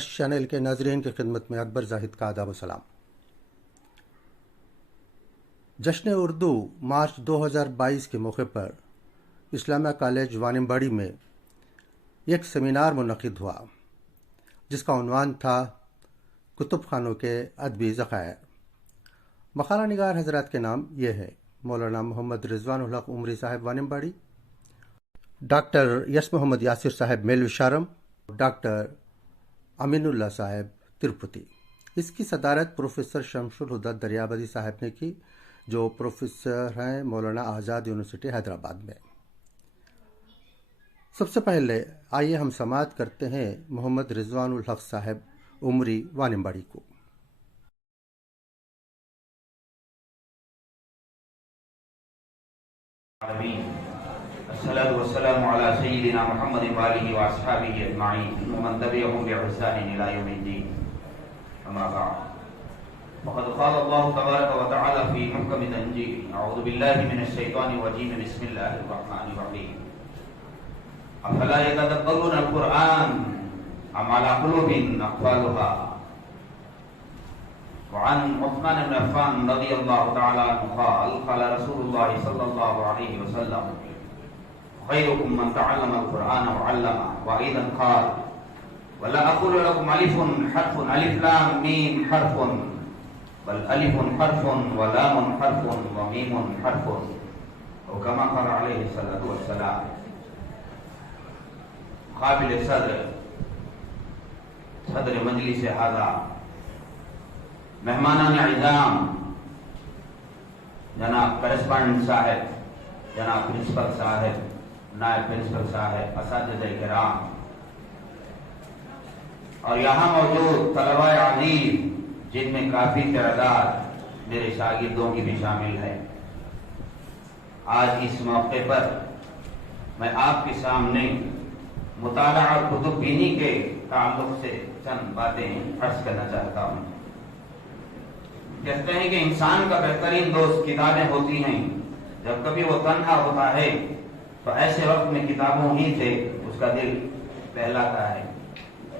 عرش چینل کے ناظرین کی خدمت میں اکبر زاہد کا آداب و سلام۔ جشن اردو مارچ 2022 کے موقع پر اسلامیہ کالج وانمباڑی میں ایک سیمینار منعقد ہوا جس کا عنوان تھا کتب خانوں کے ادبی ذخائر۔ مقالہ نگار حضرات کے نام یہ ہے: مولانا محمد رضوان الحق عمری صاحب وانمباڑی، ڈاکٹر یس محمد یاسر صاحب میلوشارم، ڈاکٹر امین اللہ صاحب تروپتی۔ اس کی صدارت پروفیسر شمس الہدی دریابادی صاحب نے کی، جو پروفیسر ہیں مولانا آزاد یونیورسٹی حیدرآباد میں۔ سب سے پہلے آئیے ہم سماعت کرتے ہیں محمد رضوان الحق صاحب عمری وانمباڑی کو۔ الصلاة والسلام على سيدنا محمد وآله وأصحابه أجمعين ومن تبعهم بإحسان إلى يوم الدين، أما بعد، فقد قال الله تبارك وتعالى في محكم تنزيله: أعوذ بالله من الشيطان الرجيم، بسم الله الرحمن الرحيم، أفلا يتدبرون القرآن أم على قلوب أقفالها؟ وعن عثمان بن عفان رضي الله تعالى عنه قال: قال رسول الله صلى الله عليه وسلم: خيركم من تعلم القرآن وعلمه. وأيضا قال: ولا أقول لكم ألف حرف ألف لام ميم حرف، بل ألف حرف ولام حرف وميم حرف، أو كما قال عليه الصلاة والسلام۔ قابل صدر مجلس هذا، مہمانان اعظام، جناب کرسپونڈنٹ صاحب، جناب پرنسپل صاحب، نائب پرنسپل صاحب، اساتذہ کرام، اور یہاں موجود طلباء عزیز جن میں کافی تعداد میرے شاگردوں کی بھی شامل ہے، آج اس موقع پر میں آپ کے سامنے مطالعہ اور کتب بینی کے تعلق سے چند باتیں عرض کرنا چاہتا ہوں۔ کہتے ہیں کہ انسان کا بہترین دوست کتابیں ہوتی ہیں۔ جب کبھی وہ تنہا ہوتا ہے تو ایسے وقت میں کتابوں ہی سے اس کا دل بہلاتا ہے۔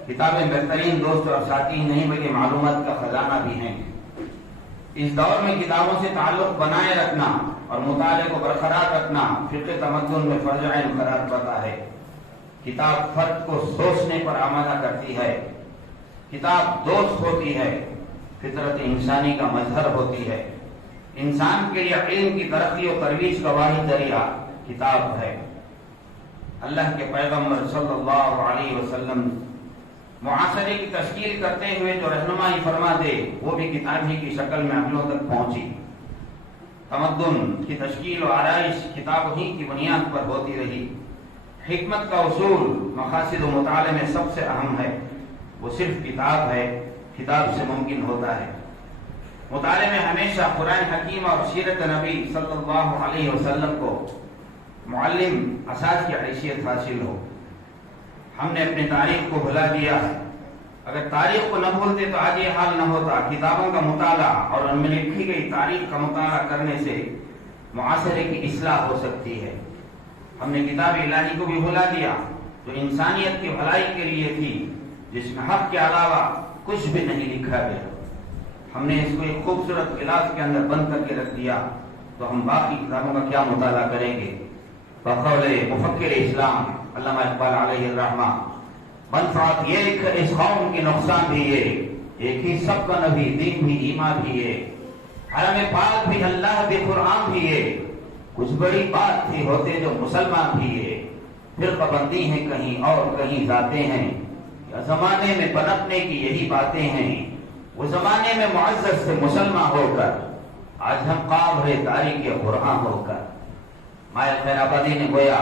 کتابیں بہترین دوست اور ساتھی نہیں بلکہ معلومات کا خزانہ بھی ہیں۔ اس دور میں کتابوں سے تعلق بنائے رکھنا اور مطالعے کو برقرار رکھنا فقہ تمدن میں فرض عین قرار پاتا ہے۔ کتاب فرد کو سوچنے پر آمادہ کرتی ہے، کتاب دوست ہوتی ہے، فطرت انسانی کا مظہر ہوتی ہے۔ انسان کے لیے علم کی ترقی و ترویج کا واحد ذریعہ کتاب ہے۔ اللہ کے پیغمبر صلی اللہ علیہ وسلم معاشرے کی تشکیل کرتے ہوئے جو رہنمائی فرماتے وہ بھی کتاب ہی کی شکل میں عقلوں تک پہنچی۔ تمدن کی تشکیل و آرائش کتاب ہی کی بنیاد پر ہوتی رہی۔ حکمت کا اصول مقاصد و مطالعے میں سب سے اہم ہے، وہ صرف کتاب ہے، کتاب سے ممکن ہوتا ہے۔ مطالعے میں ہمیشہ قرآن حکیم اور سیرت نبی صلی اللہ علیہ وسلم کو معلم اساس کی حیثیت حاصل ہو۔ ہم نے اپنی تاریخ کو بھلا دیا ہے۔ اگر تاریخ کو نہ بھولتے تو آج یہ حال نہ ہوتا۔ کتابوں کا مطالعہ اور ان میں لکھی گئی تاریخ کا مطالعہ کرنے سے معاشرے کی اصلاح ہو سکتی ہے۔ ہم نے کتاب الہی کو بھی بھلا دیا جو انسانیت کی بھلائی کے لیے تھی، جس میں حق کے علاوہ کچھ بھی نہیں لکھا گیا۔ ہم نے اس کو ایک خوبصورت گلاس کے اندر بند کر کے رکھ دیا، تو ہم باقی کتابوں کا کیا مطالعہ کریں گے؟ بقول مفکر اسلام علامہ اقبال علیہ الرحمہ، منفعت یہ اس قوم کی نقصان بھی یہ، ایک ہی سب کا نبی، دین بھی، ایمان بھی یہ، حرم پاک بھی، اللہ بھی، قرآن بھی یہ، کچھ بڑی بات تھی ہوتے جو مسلمان بھی یہ، پھر پابندی ہیں کہیں اور کہیں ذاتیں ہیں، یا زمانے میں پنپنے کی یہی باتیں ہیں، وہ زمانے میں معزز سے مسلمان ہو کر آج ہم قاب ہے تاریخ قرآن ہو کر۔ مائل خیر آبادی نے گویا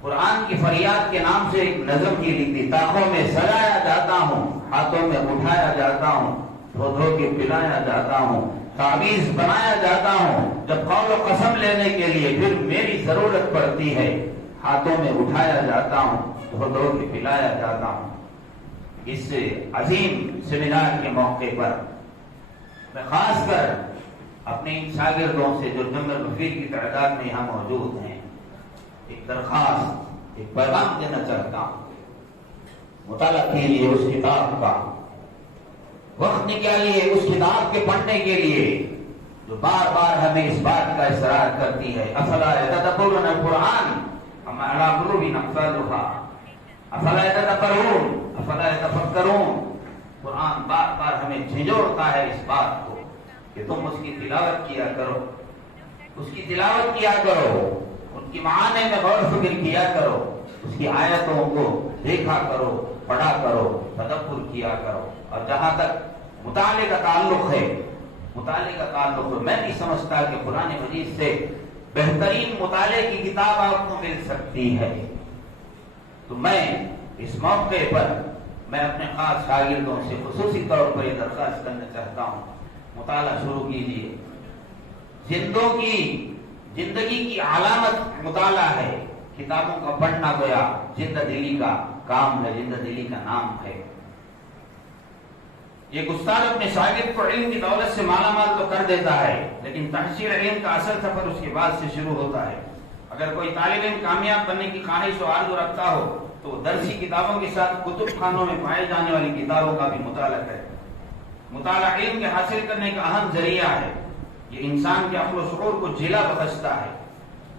قرآن کی فریاد کے نام سے ایک نظم کی لکھی: تاخوں میں سجایا جاتا ہوں، ہاتھوں میں اٹھایا جاتا ہوں، دھو دھو کے پلایا جاتا ہوں، تعویذ بنایا جاتا ہوں، جب قول و قسم لینے کے لیے پھر میری ضرورت پڑتی ہے، ہاتھوں میں اٹھایا جاتا ہوں، دھو دھو کے پلایا جاتا ہوں۔ اس عظیم سیمینار کے موقع پر میں خاص کر اپنے ان شاگردوں سے جو جنگل مفید کی تعداد میں یہاں موجود ہیں ایک درخواست، ایک پیغام دینا چاہتا ہوں۔ مطالعہ کیجیے اس کتاب کا، وقت نکالیے اس کتاب کے پڑھنے کے لیے جو بار بار ہمیں اس بات کا اصرار کرتی ہے، افلا یتدبرون القرآن ام علی قلوب اقفالها، افلا یتدبرون افلا یتفکرون۔ قرآن بار بار ہمیں جھنجھوڑتا ہے اس بات کو کہ تم اس کی تلاوت کیا کرو، اس کی تلاوت کیا کرو، ان کی معانی میں غور و فکر کیا کرو، اس کی آیتوں کو دیکھا کرو، پڑھا کرو، تدبر کیا کرو۔ اور جہاں تک مطالعے کا تعلق ہے، میں نہیں سمجھتا کہ قرآن مجید سے بہترین مطالعے کی کتاب آپ کو مل سکتی ہے۔ تو میں اس موقع پر میں اپنے خاص شاگردوں سے خصوصی طور پر یہ درخواست کرنا چاہتا ہوں، مطالعہ شروع کیجیے۔ زندگی کی علامت مطالعہ ہے، کتابوں کا پڑھنا گویا زندہ دلی کا کام ہے، زندہ دلی کا نام ہے۔ یہ استاد اپنے شاگرد کو علم کی دولت سے مالا مال تو کر دیتا ہے، لیکن تحصیل علم کا اصل سفر اس کے بعد سے شروع ہوتا ہے۔ اگر کوئی طالب علم کامیاب بننے کی خواہش و آرزو رکھتا ہو تو درسی کتابوں کے ساتھ کتب خانوں میں پائے جانے والی کتابوں کا بھی مطالعہ کرے۔ مطالعہ علم کے حاصل کرنے کا اہم ذریعہ ہے، یہ انسان کے عقل و شعور کو جلا بخشتا ہے،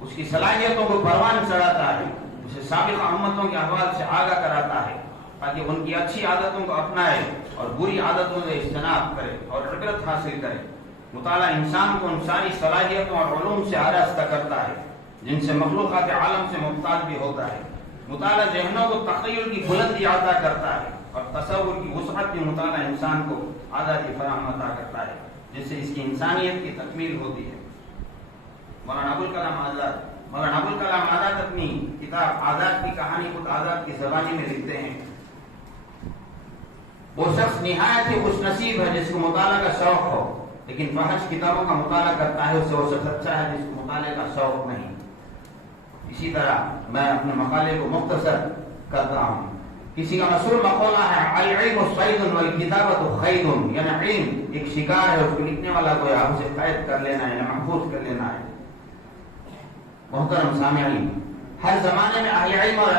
اس کی صلاحیتوں کو پروان چڑھاتا ہے، اسے سابقہ امتوں کے احوال سے آگاہ کراتا ہے تاکہ ان کی اچھی عادتوں کو اپنائے اور بری عادتوں سے اجتناب کرے اور عبرت حاصل کرے۔ مطالعہ انسان کو ان ساری صلاحیتوں اور علوم سے آراستہ کرتا ہے جن سے مخلوقات عالم سے محتاج بھی ہوتا ہے۔ مطالعہ ذہنوں کو تخیل کی بلندی عطا کرتا ہے اور تصور کی وسعت بھی مطالعہ انسان کو آزادی فراہم عطا کرتا ہے جس سے اس کی انسانیت کی تکمیل ہوتی ہے۔ مولانا ابوالکلام آزاد اپنی کتاب آزاد کی کہانی خود آزاد کی زبانی میں لکھتے ہیں، وہ شخص نہایت ہی خوش نصیب ہے جس کو مطالعہ کا شوق ہو، لیکن فحش کتابوں کا مطالعہ کرتا ہے، اسے وہ شخص اچھا ہے جس کو مطالعے کا شوق نہیں۔ اسی طرح میں اپنے مقالے کو مختصر کرتا ہوں۔ کسی کا مشہور مقولہ ہے العلم صید والکتابۃ خید، یعنی علم ایک شکار ہے، اس کو لکھنے والا کو اسے قید کر لینا ہے یا محفوظ کر لینا ہے۔ محترم سامعین، ہر زمانے میں اہل علم اور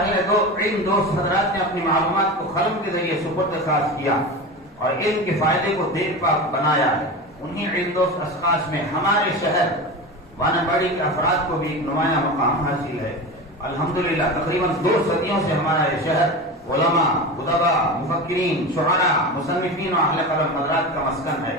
علم دوست حضرات نے اپنی معلومات کو قلم کے ذریعے سپرد خاص کیا اور علم کے فائدے کو دیکھ پاک بنایا۔ انہی علم دوست اشخاص میں ہمارے شہر وانمباڑی کے افراد کو بھی ایک نمایاں مقام حاصل ہے۔ الحمدللہ تقریباً 2 صدیوں سے ہمارا یہ شہر علماء، ادباء، مفکرین، شعراء، مصنفین اور اہل قلم حضرات کا مسکن ہے۔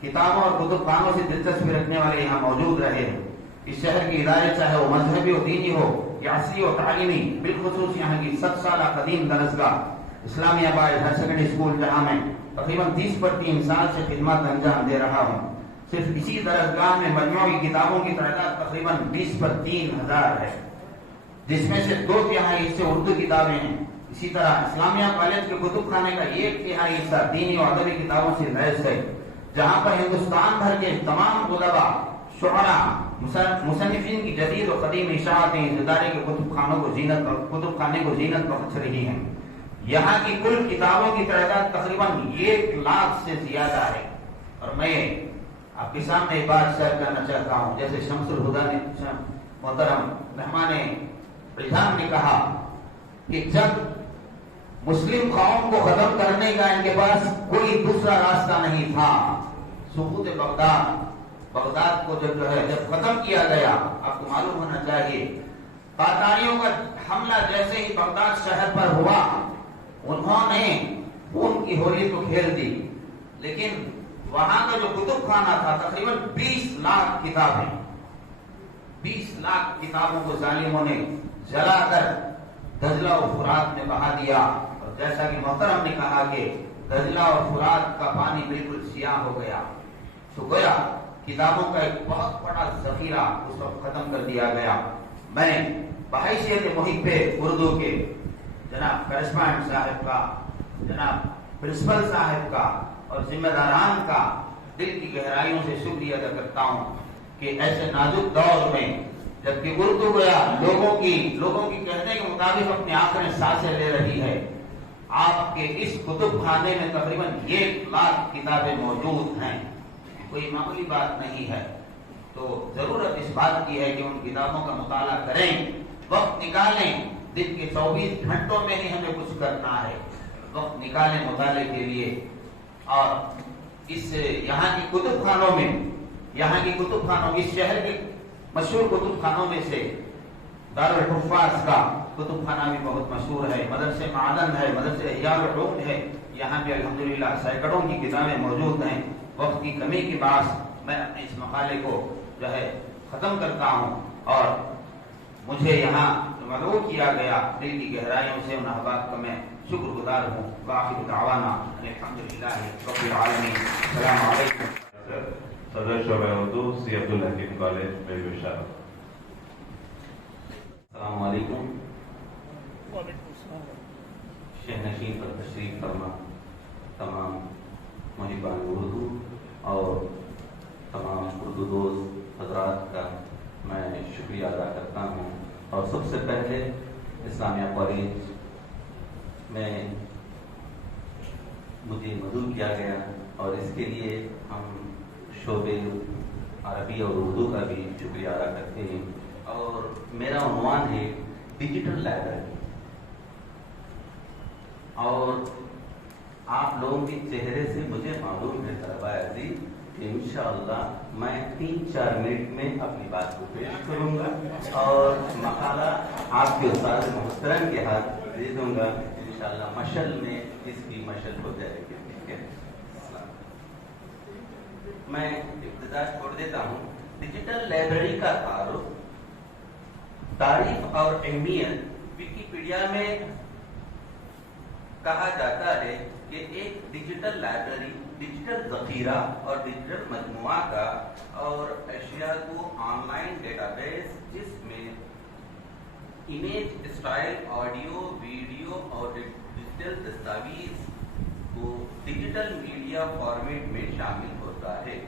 کتابوں اور کتب خانوں سے دلچسپی رکھنے والے یہاں موجود رہے ہیں۔ اس شہر کے ادارے چاہے وہ مذہبی و دینی ہو یا عصری و تعلیمی، بالخصوص یہاں کی 7 سالہ قدیم درسگاہ اسلامیہ بائے ہائر سیکنڈری اسکول جہاں میں تقریباً 30 پر 3 سال سے خدمات انجام دے رہا ہوں، صرف اسی درسگاہ میں مجموعی کتابوں کی تعداد تقریباً 20 پر 3000 ہے، جس میں سے 2/3 حصے اردو کتابیں ہیں۔ اسی طرح اسلامیہ کالج کے کتب خانے کا 1/3 حصہ دینی اور ادبی کتابوں سے لیس ہے، جہاں پر ہندوستان بھر کے تمام ادباء، شعراء، مصنفین کی جدید و قدیم اشاعتیں اس ادارے کے کتب کتب خانے کو زینت بخش رہی ہیں۔ یہاں کی کل کتابوں کی تعداد تقریباً 1 لاکھ سے زیادہ ہے۔ اور میں آپ کے سامنے ایک بات شیئر کرنا چاہتا ہوں، جیسے شمس الہدا نے محترم مہمان اعظام نے کہا کہ جب مسلم قوم کو ختم کرنے کا ان کے پاس کوئی دوسرا راستہ نہیں تھا، سقوط بغداد کو جب ختم کیا گیا، آپ کو معلوم ہونا چاہیے قاطاریوں کا حملہ جیسے ہی بغداد شہر پر ہوا، انہوں نے خون کی ہولی تو کھیل دی، لیکن وہاں کا جو کتب خانہ تھا تقریباً 20 لاکھ کتابیں، 20 لاکھ کتابوں کو ظالموں نے جلا کر دجلہ و فرات میں بہا دیا۔ اور جیسا کہ محترم نے کہا کہ دجلہ اور فرات کا پانی بالکل سیاہ ہو گیا، تو گویا کتابوں کا ایک بہت بڑا ذخیرہ اس وقت ختم کر دیا گیا۔ میں بحیثیت محب اردو کے جناب کرسپونڈنٹ صاحب کا، جناب پرنسپل صاحب کا اور ذمہ داران کا دل کی گہرائیوں سے شکریہ ادا کرتا ہوں کہ ایسے نازک دور میں جبکہ اردو گویا لوگوں کی کہنے کے مطابق اپنی آخریں سانسیں لے رہی ہے، آپ کے اس کتب خانے میں تقریباً 1 لاکھ کتابیں موجود ہیں، کوئی معمولی بات نہیں ہے۔ تو ضرورت اس بات کی ہے کہ ان کتابوں کا مطالعہ کریں، وقت نکالیں، دن کے 24 گھنٹوں میں ہی ہمیں کچھ کرنا ہے۔ وقت نکالیں مطالعے کے لیے. اور اس یہاں کی کتب خانوں میں اس شہر کے مشہور کتب خانوں میں سے دارالحفاظ کا کتب خانہ بھی بہت مشہور ہے. مدرسے معدن ہے, مدرسے احیاء العلوم ہے. یہاں پہ الحمدللہ سینکڑوں کی کتابیں موجود ہیں. وقت کی کمی کے باعث میں اپنے اس مقالے کو جو ہے ختم کرتا ہوں, اور مجھے یہاں مدعو کیا گیا, دل کی گہرائیوں سے ان احباب کا میں شکر گزار ہوں. وآخر دعوانا الحمدللہ رب العالمین. السلام علیکم. صدر شعبہ اردو سی عبدالحکیم کالج بیوی بشارت. السلام علیکم. شہنشین پر تشریف فرما تمام محبان اردو اور تمام اردو دوست حضرات کا میں شکریہ ادا کرتا ہوں. اور سب سے پہلے اسلامیہ کالج میں مجھے مدعو کیا گیا, اور اس کے لیے ہم شعبے عربی اور اردو کا بھی شکریہ ادا کرتے ہیں. اور میرا عنوان ہے ڈیجیٹل لائبریری. اور آپ لوگوں کے چہرے سے مجھے معلوم ہے طلباء عزیز کہ انشاءاللہ میں 3-4 منٹ میں اپنی بات کو پیش کروں گا, اور مقالہ آپ کے استاد محترم کے ہاتھ دے دوں گا. انشاءاللہ مشل میں اس کی مشل ہو جائے گی. ٹھیک ہے, میں ابتدا چھوڑ دیتا ہوں. ڈیجیٹل لائبریری کا تعریف اور اہمیت ویکیپیڈیا میں کہا جاتا ہے کہ ایک ڈیجیٹل لائبریری ڈیجیٹل ذخیرہ اور ڈیجیٹل مجموعہ کا اور اشیاء کو آن لائن ڈیٹا بیس جس میں امیج, اسٹائل, آڈیو, ویڈیو اور ڈیجیٹل دستاویز کو ڈیجیٹل میڈیا فارمیٹ میں شامل ہوتا ہے.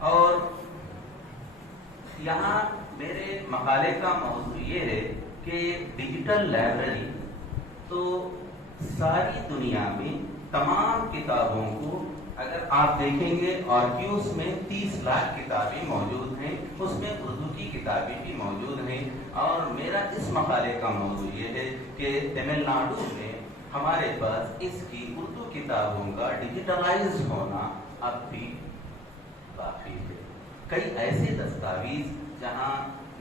اور یہاں میرے مقالے کا موضوع یہ ہے کہ ڈیجیٹل لائبریری تو ساری دنیا میں تمام کتابوں کو اگر آپ دیکھیں گے آرکیوز میں 30 لاکھ کتابیں موجود ہیں, اس میں اردو کی کتابیں بھی موجود ہیں. اور میرا اس مقالے کا موضوع یہ ہے کہ تمل ناڈو میں ہمارے پاس اس کی اردو کتابوں کا ڈیجیٹلائز ہونا اب بھی باقی ہے. کئی ایسے دستاویز جہاں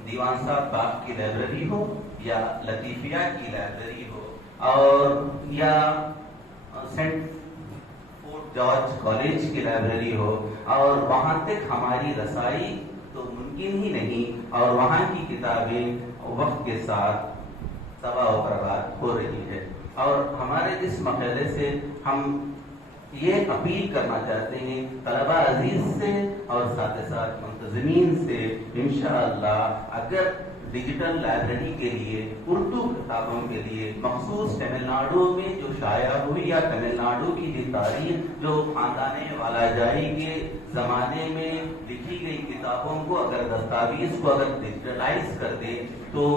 دیوان صاحب باغ کی لائبریری ہو یا لطیفیہ کی لائبریری ہو اور یا سینٹ فورٹ جارج کالج کی لائبریری ہو, اور وہاں تک ہماری رسائی تو ممکن ہی نہیں, اور وہاں کی کتابیں وقت کے ساتھ تباہ و برباد ہو رہی ہے. اور ہمارے اس مقالے سے ہم یہ اپیل کرنا چاہتے ہیں طلباء عزیز سے اور ساتھ ساتھ منتظمین سے, انشاءاللہ اگر ڈیجیٹل لائبریری کے لیے اردو کتابوں کے لیے مخصوص تمل ناڈو میں جو شائع ہوئی یا تمل ناڈو کی جو تاریخ جو خاندان والاجائی کے زمانے میں لکھی گئی کتابوں کو اگر دستاویز کو اگر ڈیجیٹلائز کر دے تو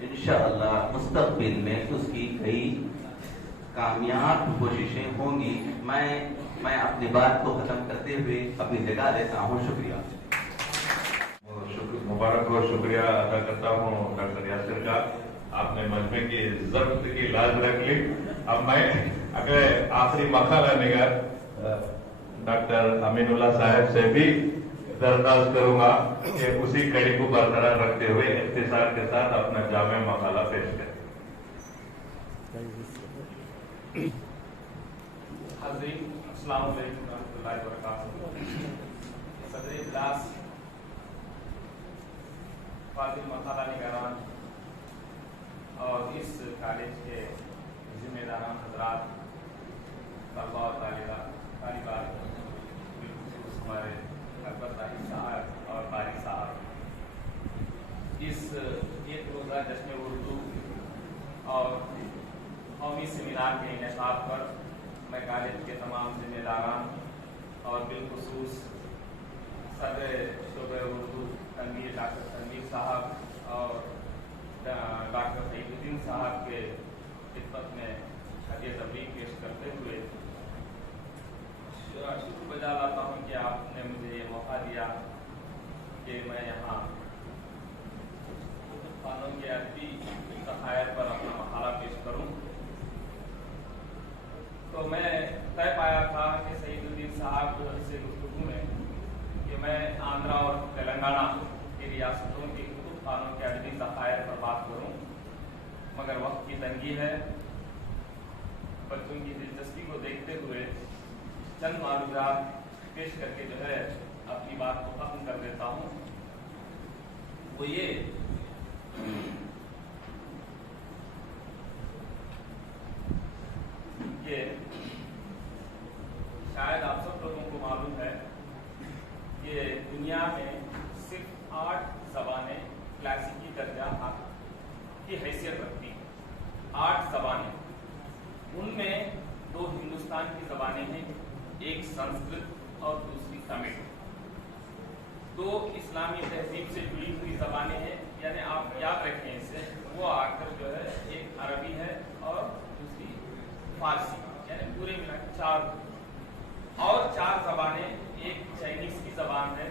انشاءاللہ مستقبل میں اس کی کئی کامیاب کوششیں ہوں گی. میں اپنی بات کو ختم کرتے ہوئے اپنی جگہ لیتا ہوں. شکریہ. مبارک اور شکریہ ادا کرتا ہوں ڈاکٹر یاسر کا, آپ نے مجمع کی ضبط کی لاز رکھ لی. اب میں اگر آخری مقالہ نگار ڈاکٹر امین اللہ صاحب سے بھی درخواست کروں گا کہ اسی کڑی کو برقرار رکھتے ہوئے اختصار کے ساتھ اپنا جامع مقالہ پیش کریں. حاضرین السلام علیکم ورحمۃ اللہ وبرکاتہ. صدر اجلاس, فاضل مقالہ نگاران اور اس کالج کے ذمہ داران حضرات, طلباء اور طالبات, بالخصوص ہمارے اکبر طاہر صاحب اور قاری صاحب, اس ایک روزہ جشن اردو اور قومی سیمینار کے انعقاد پر میں کالج کے تمام ذمہ داران اور بالخصوص صدر شعبہ اردو تنویر ڈاکٹر تنویر صاحب اور ڈاکٹر سعید الدین صاحب کے خدمت میں ہدیہ تبریک پیش کرتے ہوئے شکر بجا لاتا ہوں کہ آپ نے مجھے یہ موقع دیا کہ میں یہاں قانون کے عربی ذخائر پر اپنا مقالہ پیش کروں. تو تو میں طے پایا تھا کہ سعید الدین صاحب سے گفتگو میں کہ میں آندھرا اور تلنگانہ کی ریاستوں کی کتب خانوں کے ادبی ذخائر پر بات کروں، مگر وقت کی تنگی ہے، بچوں کی دلچسپی کو دیکھتے ہوئے چند معلومات پیش کر کے جو ہے اپنی بات کو ختم کر دیتا ہوں۔ وہ یہ کہ شاید آپ سب لوگوں کو معلوم ہے کہ دنیا میں صرف 8 زبانیں کلاسیکی درجہ کی حیثیت رکھتی ہیں، 8 زبانیں، ان میں 2 ہندوستان کی زبانیں ہیں، ایک سنسکرت اور دوسری تمل، 2 اسلامی تہذیب سے جڑی ہوئی زبانیں ہیں، یعنی آپ یاد رکھیں اسے، وہ آ کر جو ہے ایک عربی ہے اور دوسری فارسی، یعنی پورے ملا کے 4، اور 4 زبانیں، ایک چائنیز کی زبان ہے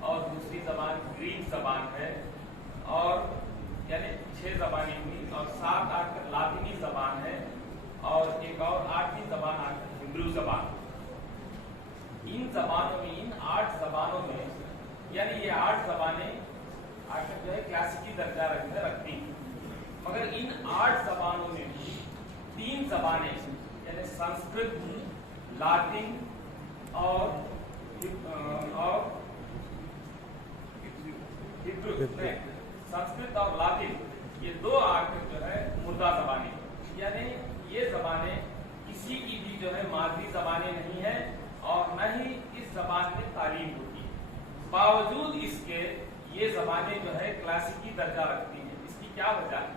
اور دوسری زبان گریک زبان ہے، اور یعنی 6 زبانیں ہوئی، اور 7 آ کر لاطینی زبان ہے، اور ایک اور 8ویں زبان آ کر ہبرو زبان۔ ان زبانوں میں، ان 8 زبانوں میں، یعنی یہ 8 زبانیں آ کر جو ہے کلاسیکی درجہ رکھتی ہیں، مگر ان 8 زبانوں میں بھی 3 زبانیں یعنی سنسکرت، لاطین اور سنسکرت اور لاطین، یہ 2 آ کر جو ہے مردہ زبانیں، یعنی یہ زبانیں کسی کی بھی جو ہے مادری زبانیں نہیں ہیں اور نہ ہی اس زبان میں تعلیم ہوتی ہے، باوجود اس کے یہ زبانیں جو ہے کلاسیکی درجہ رکھتی ہیں۔ اس کی کیا وجہ ہے؟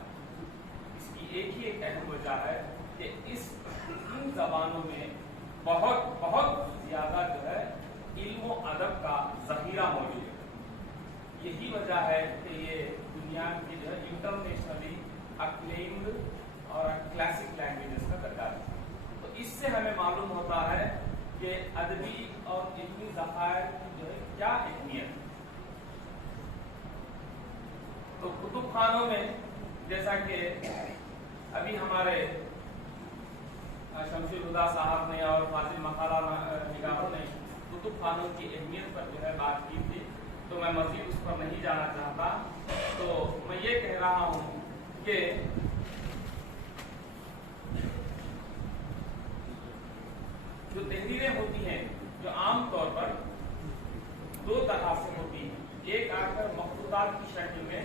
اس کی ایک اہم وجہ ہے کہ ان زبانوں میں بہت زیادہ جو ہے علم و ادب کا ذخیرہ موجود ہے۔ یہی وجہ ہے کہ یہ دنیا کی جو ہے انٹرنیشنلی اکلیمڈ اور کلاسک لینگویجز کا درجہ ہے۔ تو اس سے ہمیں معلوم ہوتا ہے کہ ادبی اور علمی ذخائر کی جو ہے کیا اہمیت ہے۔ تو کتب خانوں میں جیسا کہ ابھی ہمارے شمس الہدا صاحب نے اور فاضل مقالہ نگاروں نے کتب خانوں کی اہمیت پر جو ہے بات کی تھی، تو میں مزید اس پر نہیں جانا چاہتا۔ تو میں یہ کہہ رہا ہوں کہ جو تحریریں ہوتی ہیں جو عام طور پر 2 طرح سے ہوتی ہیں، ایک آ کر مخطوطات کی شکل میں،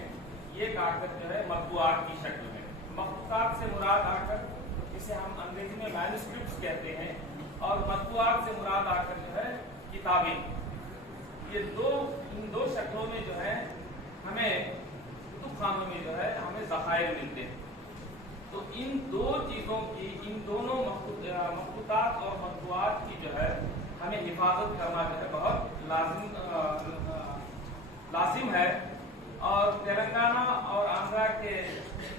ایک آ کر جو ہے مطبوعات کی شکل میں۔ مخطوطات سے مراد آ کر جسے ہم انگریزی میں مینوسکرپٹس کہتے ہیں، اور مطبوعات سے مراد آ کر جو ہے کتابیں۔ یہ ان 2 شکلوں میں جو ہے ہمیں کتب خانوں میں جو ہے ہمیں ذخائر ملتے ہیں۔ تو ان 2 چیزوں کی، ان دونوں مخطوطات اور مطبوعات کی جو ہے ہمیں حفاظت کرنا جو ہے بہت لازم ہے۔ اور تلنگانہ اور آندھرا کے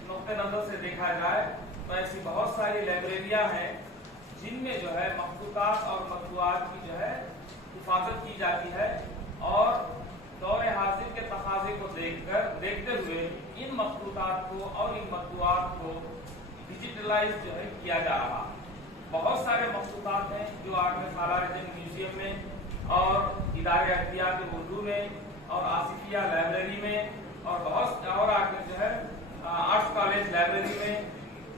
نقطۂ نظر سے دیکھا جائے تو ایسی بہت ساری لائبریریاں ہیں جن میں جو ہے مخطوطات اور مطبوعات کی جو ہے حفاظت کی جاتی ہے، اور دور حاضر کے تقاضے کو دیکھتے ہوئے ان مخطوطات کو اور ان مطبوعات کو ڈیجیٹلائز جو ہے کیا جا رہا۔ بہت سارے مخطوطات ہیں جو آج میں سالار جنگ میوزیم میں اور ادارے ادبیات اردو میں اور آصفیہ لائبریری میں اور بہت اور آ کر جو ہے آرٹس کالج لائبریری میں،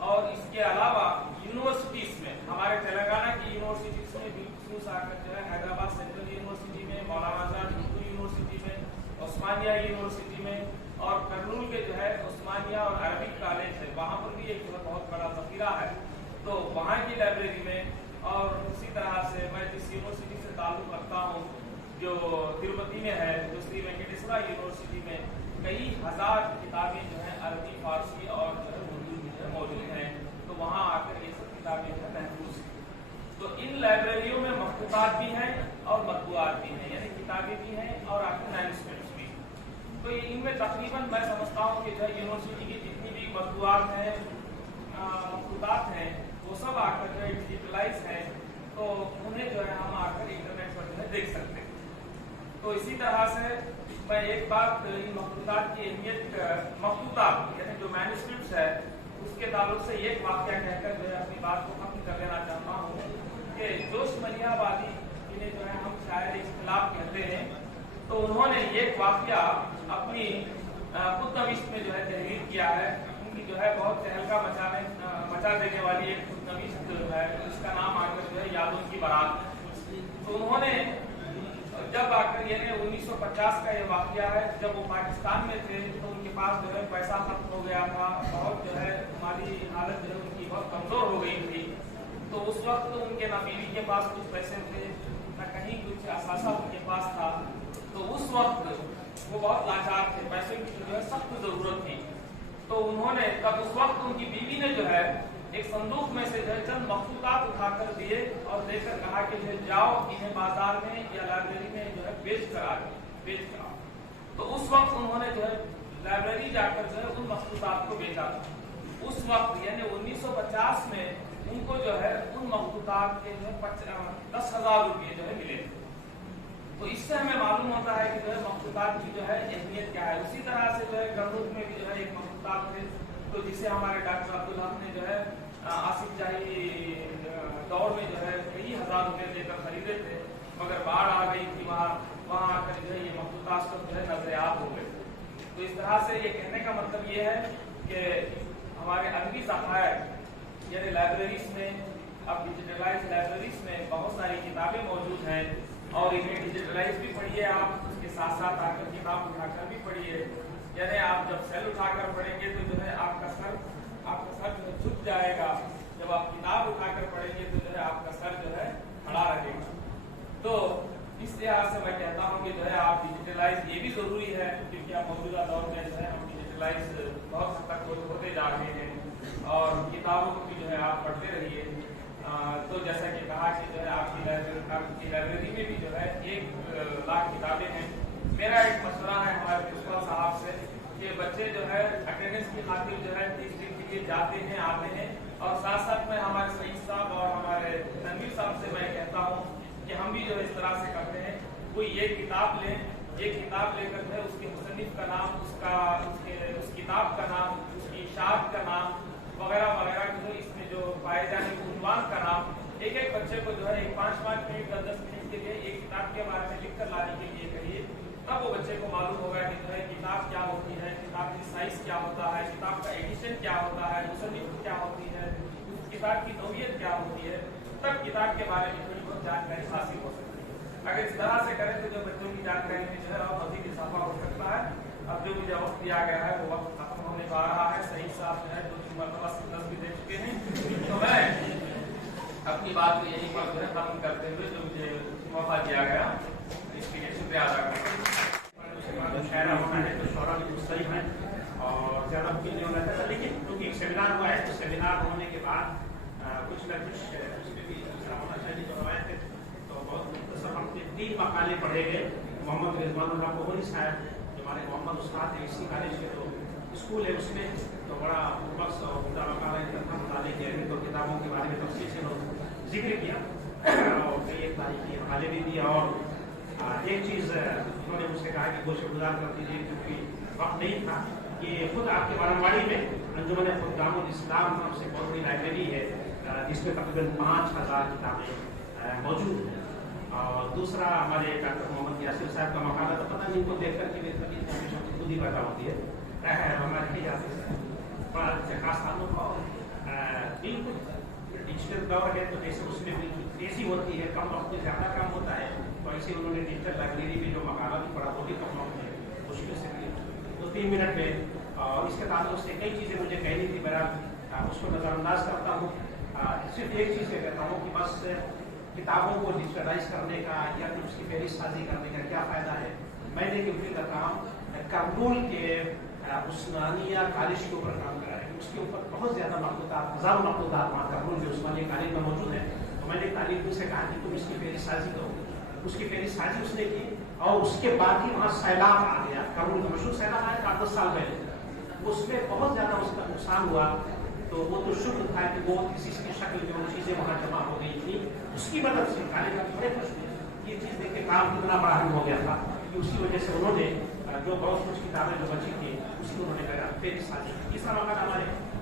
اور اس کے علاوہ یونیورسٹیز میں، ہمارے تلنگانہ کی یونیورسٹیز میں بالخصوص آ کر جو ہے حیدرآباد سینٹرل یونیورسٹی میں، مولانا آزاد ہندو یونیورسٹی میں، عثمانیہ یونیورسٹی میں، اور کرنول کے جو ہے عثمانیہ اور عربک کالج ہے، وہاں پر بھی ایک جو ہے بہت بڑا ذخیرہ ہے۔ تو وہاں کی لائبریری میں، اور اسی طرح سے میں جس یونیورسٹی سے تعلق رکھتا ہوں جو تروپتی میں ہے، دوسری وینکٹیشورا یونیورسٹی میں، کئی ہزار کتابیں جو ہیں عربی، فارسی اور جو ہے اردو میں موجود ہیں۔ تو وہاں آ کر یہ سب کتابیں جو ہے محفوظ ہیں۔ تو ان لائبریریوں میں مخطوطات بھی ہیں اور مطبوعات بھی ہیں، یعنی کتابیں بھی ہیں اور آپ کے مینوسکرپٹس بھی ہیں۔ تو ان میں تقریباً میں سمجھتا ہوں کہ جو ہے یونیورسٹی کی جتنی بھی مطبوعات ہیں، مخطوطات ہیں، وہ سب آ کر جو ہے ڈیجیٹلائز ہیں، تو انہیں جو ہے ہم آ کر انٹرنیٹ پر جو ہے دیکھ سکتے ہیں۔ تو اسی طرح سے میں ایک بات ان مخطوطات کی اہمیت، مخطوطات یعنی جو مینوسکرپٹس ہے اس کے تعلق سے ایک واقعہ کہہ کر جو ہے اپنی بات کو ختم کر لینا چاہتا ہوں کہ جوش ملیح آبادی جنہیں جو ہے ہم شاعر اختلاف کہتے ہیں، تو انہوں نے ایک واقعہ اپنی خود نوشت میں جو ہے تحریر کیا ہے. ان کی جو ہے بہت تہلکہ مچا دینے والی ایک خود نوشت جو ہے، اس کا نام آ کر جو ہے یادوں کی بارات. تو انہوں نے جب آ کر یعنی 1950 کا یہ واقعہ ہے، جب وہ پاکستان میں تھے تو ان کے پاس جو ہے پیسہ ختم ہو گیا تھا، بہت جو ہے مالی حالت جو ہے ان کی بہت کمزور ہو گئی تھی. تو اس وقت ان کے نہ بیوی کے پاس کچھ پیسے تھے، نہ کہیں کچھ اثاثہ ان کے پاس تھا. تو اس وقت وہ بہت لاچار تھے، پیسے کی جو ہے سخت ضرورت تھی. تو انہوں نے تب اس وقت ان کی بیوی نے جو ہے ایک صندوق میں سے جو ہے چند مخلوطات اٹھا کر دیے اور دے کر کہا کہ جو جاؤ انہیں بازار میں یا لائبریری میں جو ہے بیچ کر آؤ. تو اس وقت انہوں نے جو ہے لائبریری جا کر جو ہے ان مخلوطات کو بیچا. اس وقت یعنی 1950 میں ان کو جو ہے ان مخلوطات کے جو ہے 10,000 روپئے جو ہے ملے. تو اس سے ہمیں معلوم ہوتا ہے کہ جو ہے مخلوطات کی جو ہے اہمیت کیا ہے. اسی طرح سے جو ہے گندوق میں بھی جو ہے ایک مخلوطات تھے، تو جسے ہمارے ڈاکٹر عبدالحق نے جو ہے آصف جاہی دور میں جو ہے کئی ہزار روپے دے کر خریدے تھے، مگر باڑھ آ گئی تھی وہاں آ کر جو ہے یہ مخلوطات سب جو ہے نظریات ہو گئے. تو اس طرح سے یہ کہنے کا مطلب یہ ہے کہ ہمارے ادبی ذخائر یعنی لائبریریز میں، اب ڈیجیٹلائز لائبریریز میں بہت ساری کتابیں موجود ہیں، اور انہیں ڈیجیٹلائز بھی پڑھیے آپ، اس کے ساتھ ساتھ آ کر کتاب اٹھا کر بھی پڑھیے. یعنی آپ جب سیل اٹھا کر پڑھیں گے تو جو ہے آپ کا سر جو ہے جھک جائے گا، جب آپ کتاب اٹھا کر پڑھیں گے تو جو ہے آپ کا سر جو ہے کھڑا رہے گا. تو اس لحاظ سے میں کہتا ہوں کہ جو ہے آپ ڈیجیٹلائز یہ بھی ضروری ہے، کیونکہ آپ موجودہ دور میں جو ہے ہم ڈیجیٹلائز بہت حد تک ہوتے جا رہے ہیں، اور کتابوں کو بھی جو ہے آپ پڑھتے رہیے. تو جیسا کہ کہا کہ جو ہے آپ کی لائبریری میں بھی جو ہے 1,00,000 کتابیں ہیں. میرا ایک مشورہ ہے ہمارے پرنسپل صاحب سے کہ بچے جو ہے اٹینڈنس کی خاطر جو ہے 30 دن کے لیے جاتے ہیں آتے ہیں، اور ساتھ ساتھ میں ہمارے سعید صاحب اور ہمارے تنویر صاحب سے میں کہتا ہوں کہ ہم بھی جو ہے اس طرح سے کرتے ہیں، کوئی ایک کتاب لیں، ایک کتاب لے کر جو ہے اس کے مصنف کا نام، اس کتاب کا نام، اس کی اشاعت کا نام وغیرہ وغیرہ جو اس میں جو پائے جانے عنوان کا نام، ایک بچے کو جو ہے 5-5 منٹ 10 منٹ کے لیے ایک کتاب کے بارے میں لکھ کر لانے کے لیے کہیے. تب وہ بچے کو معلوم ہوگا کہ جو ہے کتاب کیا ہوتی ہے، کتاب کی سائز کیا ہوتا ہے، کتاب کا ایڈیشن کیا ہوتا ہے، مصنف کیا ہوتی ہے، کتاب کی نوعیت کیا ہوتی ہے. تب کتاب کے بارے میں تھوڑی بہت جانکاری حاصل ہو سکتی ہے. اگر اس طرح سے کریں تو جو بچوں کی جانکاری میں جو ہے اور مزید اضافہ ہو سکتا ہے. اب جو مجھے وقت دیا گیا ہے وہ وقت ختم ہونے پا رہا ہے. صحیح صاحب جو ہے 2-3 مرتبہ سندس بھی دے چکے ہیں، تو میں اپنی بات کو یہیں پر جو ہے ختم کرتے ہوئے جو مجھے موقع دیا گیا اس کے لیے شکریہ ادا کرتا ہوں. شاعرہ ہونا ہے تو شعرا بھی مختلف ہیں اور زیادہ ممکن نہیں ہونا چاہتا، لیکن کیونکہ ایک سیمینار ہوا ہے تو سیمینار ہونے کے بعد کچھ نہ کچھ اس میں بھی دوسرا ہونا چاہیے. جو روایت ہے تو بہت مختصر ہم 3 مقالے پڑھے گئے. محمد رضوان اللہ کوہلی صاحب جو ہمارے محمد استاد ہیں اسی کالج کے جو اسکول ہے اس میں تو بڑا بخش اور عمدہ مقالہ مطالعے کی اہمیت اور کتابوں کے بارے میں تفصیل سے ذکر کیا اور کئی ایک تاریخی مقالے بھی دیا. اور ایک چیز انہوں نے مجھ سے کہا کہ گوشت گزار کر دیجیے کیونکہ وقت نہیں تھا کہ خود آپ کے بارمواڑی میں انجمن خدام الاسلام نام سے بہت بڑی لائبریری ہے جس میں تقریباً 5,000 کتابیں موجود ہیں. اور دوسرا ہمارے ڈاکٹر محمد یاسر صاحب کا مقالہ تو پتہ نہیں کو دیکھ کر کے ہمیشہ خود ہی پیدا ہوتی ہے. ہمارے یاسر بڑا خاص تعلق اور بالکل ڈیجیٹل دور ہے تو جیسے اس میں تیزی ہوتی ہے، کم وقت میں زیادہ کام ہوتا ہے، تو ایسے انہوں نے ڈیجیٹل لائبریری میں جو مقالہ بھی پڑھا وہ بھی کم وقت میں مشکل سے 2-3 منٹ میں. اور اس کے تعلق سے کئی چیزیں مجھے کہنی تھی، بہرحال اس کو نظر انداز کرتا ہوں. صرف ایک چیز یہ کہتا ہوں کہ بس کتابوں کو ڈیجیٹلائز کرنے کا یا پھر اس کی فہرست سازی کرنے کا کیا فائدہ ہے. میں نے کیونکہ کا کام کرنول کے عثمانیہ کالج کے اوپر کام کرا ہے. اس کے اوپر بہت زیادہ مخلوطات، ہزاروں مخلوطات وہاں کرنول کے عثمانیہ کالج میں موجود ہیں. تو میں نے طالب سے کہا کہ تم اس کی فہرست سازی کرو. اس کی فہرست سازی اس نے کی اور اس کے بعد ہی وہاں سیلاب آ گیا. کرنول کا مشہور سیلاب آیا تھا 10 سال پہلے. اس میں بہت زیادہ اس کا نقصان ہوا. تو وہ تو شکر تھا کہ وہ کسی کی شکل میں وہ چیزیں وہاں جمع ہو گئی تھی. اس کی مدد سے کالج کا بڑے خوش ہوئے یہ چیز دیکھ کے کام کتنا بڑا ہو گیا تھا کہ اسی وجہ سے انہوں نے جو بہت کچھ کتابیں جو بچی تھی اس کو انہوں نے فہرست سازی. تیسرا مقام ہمارے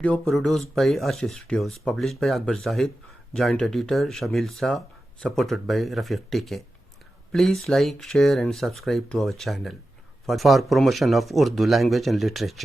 Video produced by Arch Studios, published by Akbar Zahid, joint editor Shamil Sa, supported by Rafiq TK. Please like, share and subscribe to our channel for promotion of Urdu language and literature.